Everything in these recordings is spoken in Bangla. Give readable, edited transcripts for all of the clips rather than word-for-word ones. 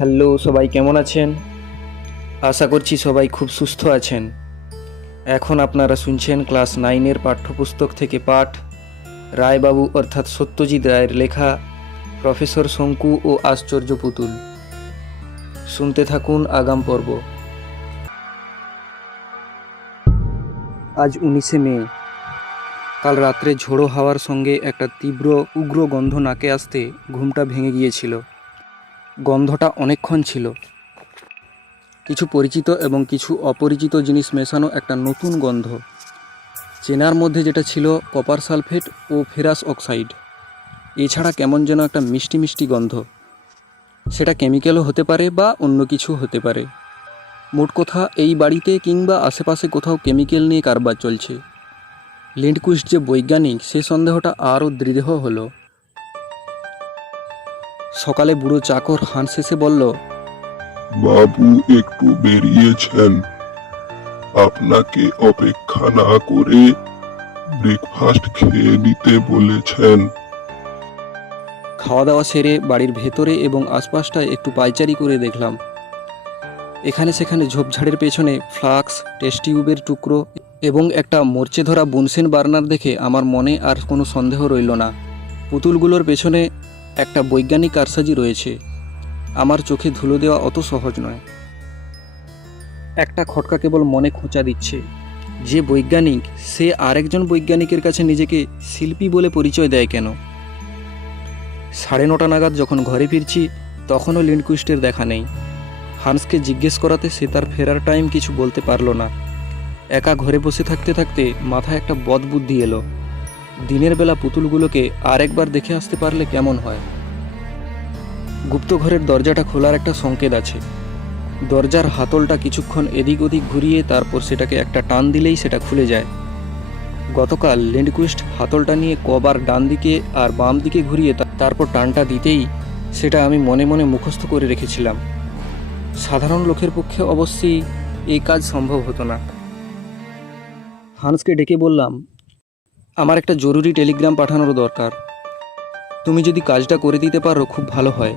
হ্যালো, সবাই কেমন আছেন? আশা করছি সবাই খুব সুস্থ আছেন। এখন আপনারা শুনছেন ক্লাস 9-এর পাঠ্যপুস্তক থেকে পাঠ রায়বাবু অর্থাৎ সত্যজিৎ রায়ের লেখা প্রফেসর শঙ্কু ও আশ্চর্য পুতুল। শুনতে থাকুন আগাম পর্ব। আজ 19শে মে। কাল রাত্রে ঝোড়ো হাওয়ার সঙ্গে একটা তীব্র উগ্র গন্ধ নাকে আসতে ঘুমটা ভেঙে গিয়েছিল। গন্ধটা অনেকক্ষণ ছিল। কিছু পরিচিত এবং কিছু অপরিচিত জিনিস মেশানো একটা নতুন গন্ধ। চেনার মধ্যে যেটা ছিল কপার সালফেট ও ফেরাস অক্সাইড, এছাড়া কেমন যেন একটা মিষ্টি মিষ্টি গন্ধ। সেটা কেমিক্যালও হতে পারে বা অন্য কিছু হতে পারে। মোট কথা, এই বাড়িতে কিংবা আশেপাশে কোথাও কেমিক্যাল নিয়ে কারবার চলছে। লিন্ডকুইস্ট যে বৈজ্ঞানিক, সে সন্দেহটা আরও দৃঢ় হলো। সকালে বুড়ো চাকর হাঁস এসে বলল, বাবু একটু বেরিয়েছেন, আপনাকে অপেক্ষা না করে ব্রেকফাস্ট খেয়ে নিতে বলেছেন। খাওয়া দাওয়া সেরে বাড়ির ভেতরে এবং আশপাশটায় একটু পায়চারি করে দেখলাম। এখানে সেখানে ঝোপঝাড়ের পেছনে ফ্লাক্স, টেস্ট টিউবের টুকরো এবং একটা মরচে ধরা বুনসেন বার্নার দেখে আমার মনে আর কোনো সন্দেহ রইল না। পুতুলগুলোর পেছনে একটা বৈজ্ঞানিক কারসাজি রয়েছে। আমার চোখে ধুলো দেওয়া অত সহজ নয়। একটা খটকা কেবল মনে খোঁচা দিচ্ছে, যে বৈজ্ঞানিক সে আরেকজন বৈজ্ঞানিকের কাছে নিজেকে শিল্পী বলে পরিচয় দেয় কেন? 9:30 নাগাদ যখন ঘরে ফিরছি, তখনও লিন্ডকুইস্টের দেখা নেই। হান্সকে জিজ্ঞেস করাতে সে তার ফেরার টাইম কিছু বলতে পারল না। একা ঘরে বসে থাকতে থাকতে মাথায় একটা বদবুদ্ধি এলো। দিনের বেলা পুতুলগুলোকে আরেকবার দেখে আসতে পারলে কেমন হয়। গুপ্ত ঘরের দরজাটা খোলার একটা সংকেত আছে। দরজার হাতলটা কিছুক্ষণ এদিক ওদিক ঘুরিয়ে তারপর সেটাকে একটা টান দিলেই সেটা খুলে যায়। গতকাল লিন্ডকুইস্ট হাতলটা নিয়ে কবার ডান দিকে আর বাম দিকে ঘুরিয়ে তারপর টানটা দিতেই সেটা আমি মনে মনে মুখস্থ করে রেখেছিলাম। সাধারণ লোকের পক্ষে অবশ্যই এই কাজ সম্ভব হতো না। হান্সকে ডেকে বললাম, আমার একটা জরুরি টেলিগ্রাম পাঠানোর দরকার। তুমি যদি কাজটা করে দিতে পারো খুব ভালো হয়।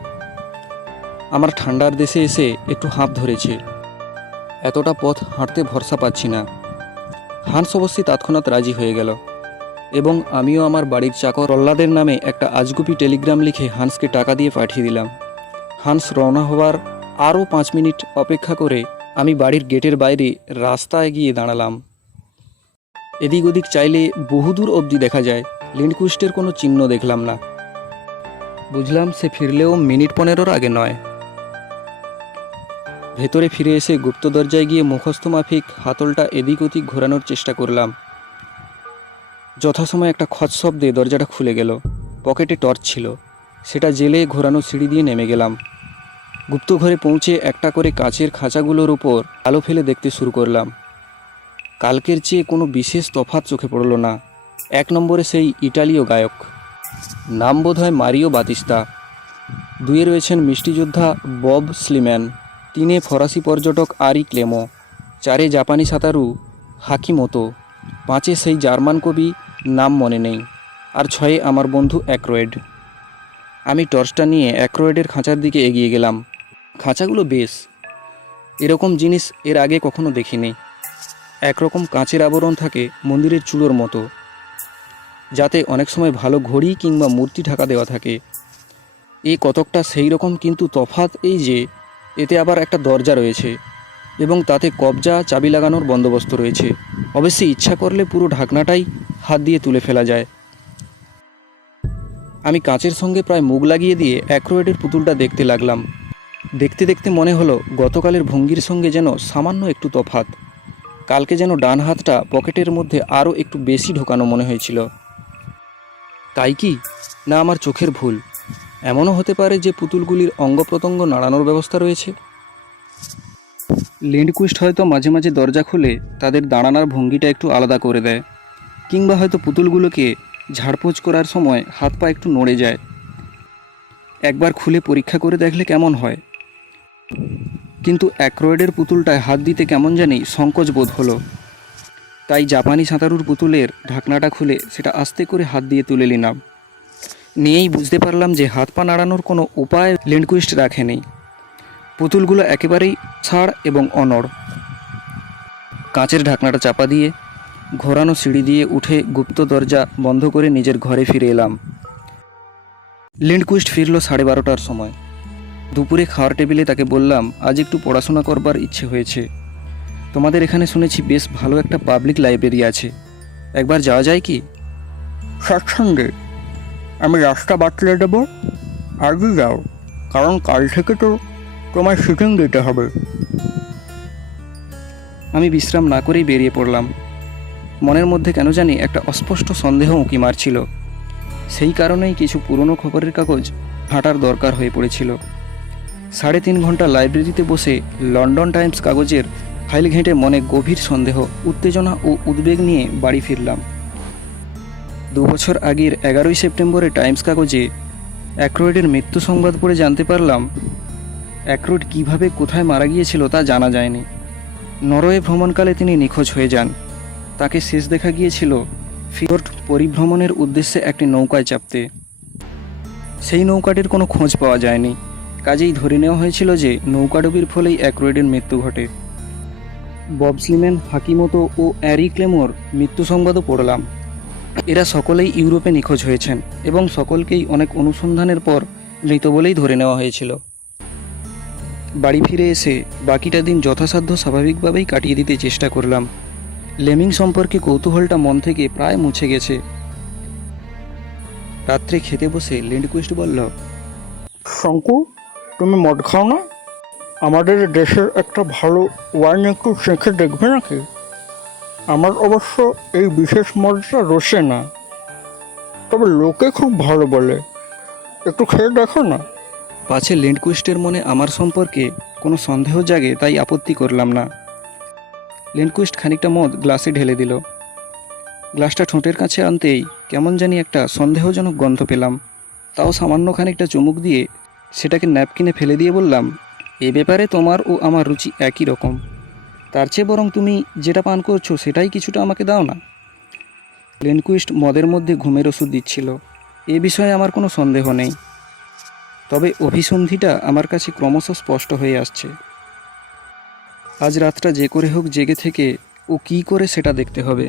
আমার ঠান্ডার দেশে এসে একটু হাঁপ ধরেছে। এতটা পথ হাঁটতে ভরসা পাচ্ছি না। হান্স অবশ্যই তৎক্ষণাৎ রাজি হয়ে গেল এবং আমিও আমার বাড়ির চাকর প্রহ্লাদের নামে একটা আজগুবি টেলিগ্রাম লিখে হান্সকে টাকা দিয়ে পাঠিয়ে দিলাম। হান্স রওনা হওয়ার আরও 5 মিনিট অপেক্ষা করে আমি বাড়ির গেটের বাইরে রাস্তায় গিয়ে দাঁড়ালাম। এদিক ওদিক চাইলে বহুদূর অবধি দেখা যায়, লিন্ডকুইস্টের কোনো চিহ্ন দেখলাম না। বুঝলাম সে ফিরলেও মিনিট 15-র আগে নয়। ভেতরে ফিরে এসে গুপ্ত দরজায় গিয়ে মুখস্থ মাফিক হাতলটা এদিক ওদিক ঘোরানোর চেষ্টা করলাম। যথাসময়ে একটা খচ শব্দে দরজাটা খুলে গেল। পকেটে টর্চ ছিল, সেটা জেলে ঘোরানো সিঁড়ি দিয়ে নেমে গেলাম। গুপ্ত ঘরে পৌঁছে একটা করে কাচের খাঁচাগুলোর উপর আলো ফেলে দেখতে শুরু করলাম। কালকের চেয়ে কোনো বিশেষ তফাৎ চোখে পড়ল না। 1 নম্বরে সেই ইটালীয় গায়ক, নাম বোধহয় মারিও বাতিস্তা। 2-এ রয়েছেন মিষ্টি যোদ্ধা বব স্লিম্যান। 3-এ ফরাসি পর্যটক আরি ক্লেমো। 4-এ জাপানি সাঁতারু হাকিমোতো। 5-এ সেই জার্মান কবি, নাম মনে নেই। আর 6-এ আমার বন্ধু অ্যাক্রয়েড। আমি টর্চটা নিয়ে অ্যাক্রয়েডের খাঁচার দিকে এগিয়ে গেলাম। খাঁচাগুলো বেশ, এরকম জিনিস এর আগে কখনো দেখিনি। একরকম কাঁচের আবরণ থাকে মন্দিরের চূড়োর মতো, যাতে অনেক সময় ভালো ঘড়ি কিংবা মূর্তি ঢাকা দেওয়া থাকে। এই কতকটা সেই রকম, কিন্তু তফাৎ এই যে এতে আবার একটা দরজা রয়েছে এবং তাতে কবজা চাবি লাগানোর বন্দোবস্ত রয়েছে। অবশ্যই ইচ্ছা করলে পুরো ঢাকনাটাই হাত দিয়ে তুলে ফেলা যায়। আমি কাঁচের সঙ্গে প্রায় মুখ লাগিয়ে দিয়ে অ্যাক্রয়েডের পুতুলটা দেখতে লাগলাম। দেখতে দেখতে মনে হলো গতকালের ভঙ্গির সঙ্গে যেন সামান্য একটু তফাৎ। কালকে যেন ডান হাতটা পকেটের মধ্যে আরও একটু বেশি ঢোকানো মনে হয়েছিল। তাই কি না আমার চোখের ভুল? এমনও হতে পারে যে পুতুলগুলির অঙ্গ প্রত্যঙ্গ নাড়ানোর ব্যবস্থা রয়েছে। লিন্ডকুইস্ট হয়তো মাঝে মাঝে দরজা খুলে তাদের দাঁড়ানোর ভঙ্গিটা একটু আলাদা করে দেয়, কিংবা হয়তো পুতুলগুলোকে ঝাড়পোছ করার সময় হাত পা একটু নড়ে যায়। একবার খুলে পরীক্ষা করে দেখলে কেমন হয়। কিন্তু অ্যাক্রয়েডের পুতুলটায় হাত দিতে কেমন জানি সংকোচ বোধ হলো। তাই জাপানি সাঁতারুর পুতুলের ঢাকনাটা খুলে সেটা আস্তে করে হাত দিয়ে তুলে নিলাম। নিয়েই বুঝতে পারলাম যে হাত পা নাড়ানোর কোনো উপায় লিন্ডকুইস্ট রাখেনি। পুতুলগুলো একেবারেই ছাড় এবং অনড়। কাঁচের ঢাকনাটা চাপা দিয়ে ঘোরানো সিঁড়ি দিয়ে উঠে গুপ্ত দরজা বন্ধ করে নিজের ঘরে ফিরে এলাম। লিন্ডকুইস্ট ফিরল 12:30টার সময়। দুপুরে খাওয়ার টেবিলে তাকে বললাম, আজ একটু পড়াশোনা করবার ইচ্ছে হয়েছে। তোমাদের এখানে শুনেছি বেশ ভালো একটা পাবলিক লাইব্রেরি আছে, একবার যাওয়া যায় কি? স্বাচ্ছন্দ্যে। আমি রাস্তা বাতলে দেবো, আগে যাও, কারণ কাল থেকে তো তোমায় সিটিং দিতে হবে। আমি বিশ্রাম না করেই বেরিয়ে পড়লাম। মনের মধ্যে কেন জানি একটা অস্পষ্ট সন্দেহ উঁকি মারছিল। সেই কারণেই কিছু পুরনো খবরের কাগজ ঘাঁটার দরকার হয়ে পড়েছিল। 3.5 ঘন্টা লাইব্রেরিতে বসে লন্ডন টাইমস কাগজের ফাইল ঘেঁটে মনে গভীর সন্দেহ, উত্তেজনা ও উদ্বেগ নিয়ে বাড়ি ফিরলাম। 2 বছর আগের 11ই সেপ্টেম্বরে টাইমস কাগজে অ্যাক্রয়েডের মৃত্যু সংবাদ পড়ে জানতে পারলাম অ্যাক্রয়েড কীভাবে কোথায় মারা গিয়েছিল তা জানা যায়নি। নরওয়ে ভ্রমণকালে তিনি নিখোঁজ হয়ে যান। তাকে শেষ দেখা গিয়েছিল ফিওর্ড পরিভ্রমণের উদ্দেশ্যে একটি নৌকায় চাপতে। সেই নৌকাটির কোনো খোঁজ পাওয়া যায়নি, কাজেই ধরে নেওয়া হয়েছিল যে নৌকাডুবির ফলেই অ্যাক্রয়েডের মৃত্যু ঘটে। বব স্লিম্যান, হাকিমোতো ও অ্যারি ক্লেমোর মৃত্যু সংবাদও পড়লাম। এরা সকলেই ইউরোপে নিখোঁজ হয়েছেন এবং সকলকেই অনেক অনুসন্ধানের পর মৃত বলেই ধরে নেওয়া হয়েছিল। বাড়ি ফিরে এসে বাকিটা দিন যথাসাধ্য স্বাভাবিকভাবেই কাটিয়ে দিতে চেষ্টা করলাম। লেমিং সম্পর্কে কৌতূহলটা মন থেকে প্রায় মুছে গেছে। রাত্রে খেতে বসে লিন্ডকুইস্ট বলল, শঙ্কু, তুমি মদ খাও না? আমাদের দেশের একটা ভালো ওয়াইন একটু চেখে দেখবে নাকি? আমার অবশ্য এই বিশেষ মদটা রসে না, তবে লোকে খুব ভালো বলে। একটু খেয়ে দেখো না। পাছে লিন্ডকুইস্টের মনে আমার সম্পর্কে কোনো সন্দেহ জাগে তাই আপত্তি করলাম না। লিন্ডকুইস্ট খানিকটা মদ গ্লাসে ঢেলে দিল। গ্লাসটা ঠোঁটের কাছে আনতেই কেমন জানি একটা সন্দেহজনক গন্ধ পেলাম। তাও সামান্য খানিকটা চুমুক দিয়ে সেটাকে ন্যাপকিনে ফেলে দিয়ে বললাম, এ ব্যাপারে তোমার ও আমার রুচি একই রকম। তার চেয়ে বরং তুমি যেটা পান করছো সেটাই কিছুটা আমাকে দাও না। লিন্ডকুইস্ট মদের মধ্যে ঘুমের ওষুধ দিচ্ছিল, এ বিষয়ে আমার কোনো সন্দেহ নেই। তবে অভিসন্ধিটা আমার কাছে ক্রমশ স্পষ্ট হয়ে আসছে। আজ রাতটা যে করে হোক জেগে থেকে ও কী করে সেটা দেখতে হবে।